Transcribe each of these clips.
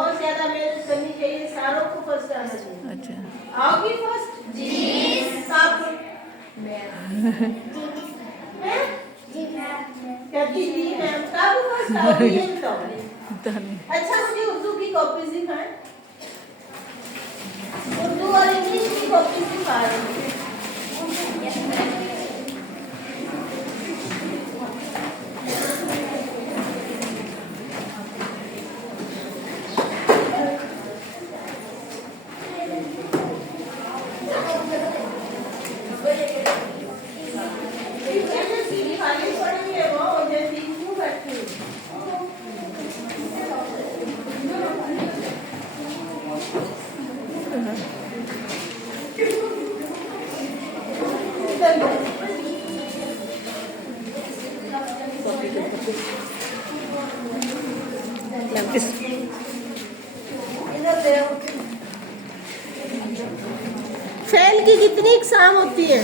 बहुत ज्यादा मेहनत करनी चाहिए, सारों को फर्स्ट आना चाहिए। अच्छा आओगी फर्स्ट जी? सब कहती थी मैम कब फर्स्ट आओगी ये बताओ। अच्छा मुझे उर्दू की कॉपी दिखाएं, उर्दू और इंग्लिश की कॉपी दिखा रही हूँ। फेल की कितनी एग्जाम होती है?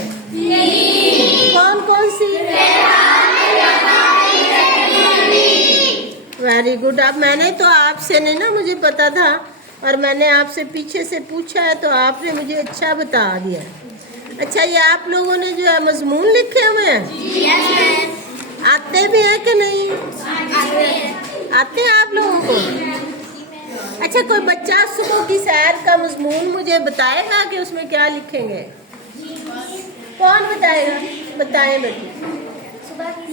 कौन कौन सी? Very good. अब मैंने तो आपसे नहीं ना, मुझे पता था और मैंने आपसे पीछे से पूछा है तो आपने मुझे अच्छा बता दिया। अच्छा ये आप लोगों ने जो है मजमून लिखे हुए हैं, आते भी हैं कि नहीं? आते हैं आप लोगों को? अच्छा कोई बच्चा सुबह की सैर का मजमून मुझे बताएगा कि उसमें क्या लिखेंगे? कौन बताएगा? बताएं बेटी,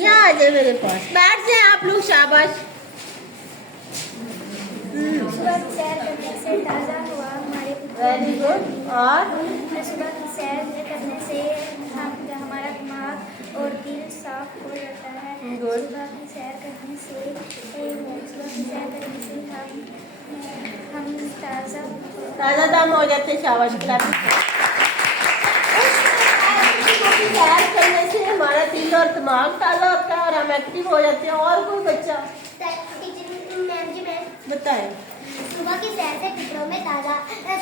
यहाँ आ जाए मेरे पास, बैठ जाए आप लोग, शाबाश। सुबह की सैर करने से ताज़ा हुआ हमारे, वेरी गुड। और सुबह की सैर करने से हमारा दिमाग और दिल साफ हो जाता है। गुड। सुबह की सैर करने से हम ताज़ा दाम हो जाते हैं, शाबाश। सैर करने से हमारा दिल और दिमाग ताज़ा होता है और हम एक्टिव हो जाते हैं। और कोई बच्चा बताए? सुबह की सैर से फिक्रों में ताज़ा,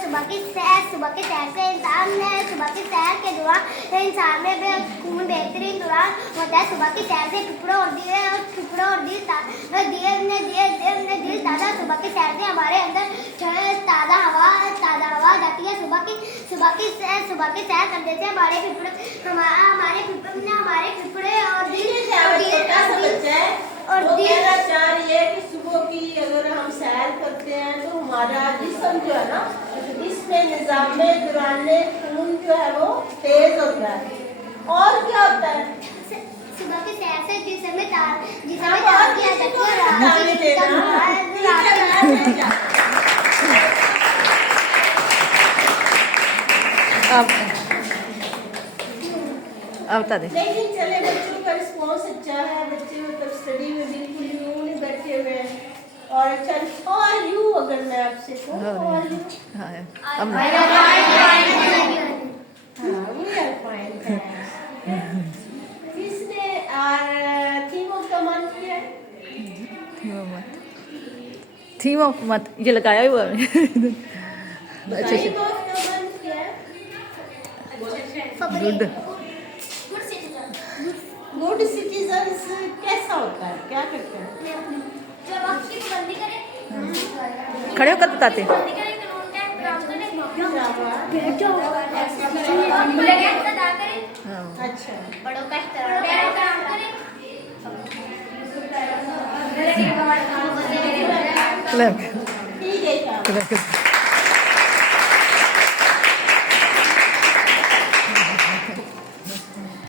सुबह की सैर से सुबह की सैर के दौरान इंसान में खून बेहतरीन दौरान होता है। सुबह की सैर से टुकड़ों और दिल ताज़ा, सुबह की सैर से हमारे अंदर ताज़ा हवा जाती है। सुबह की सैर करने से हमारे फिफड़े और चार ये कि सुबह की अगर हम सैर करते हैं तो हमारा जिस्म जो है ना, इसमें निज़ामे दौराने खून जो है वो तेज होता है। और क्या होता है? सुबह की सैर से जिस्म में ताज़गी अब बता दे। लेकिन चले बच्चों का रिस्पॉन्स अच्छा है, बच्चे मतलब स्टडी में बिल्कुल यूं नहीं बैठे हुए हैं। और चल और यू अगर मैं आपसे कहूं और यू, किसने थीम ऑफ द मंथ क्या है? थीम ऑफ मत ये लगाया हुआ है। अच्छा थीम ऑफ द मंथ क्या है? गुड। गुड सिटीजन्स कैसा होता है, क्या करते हैं? जब आपकी पाबंदी करें, खड़े होकर बताते। अच्छा बड़ों का एहतराम करें। ठीक है।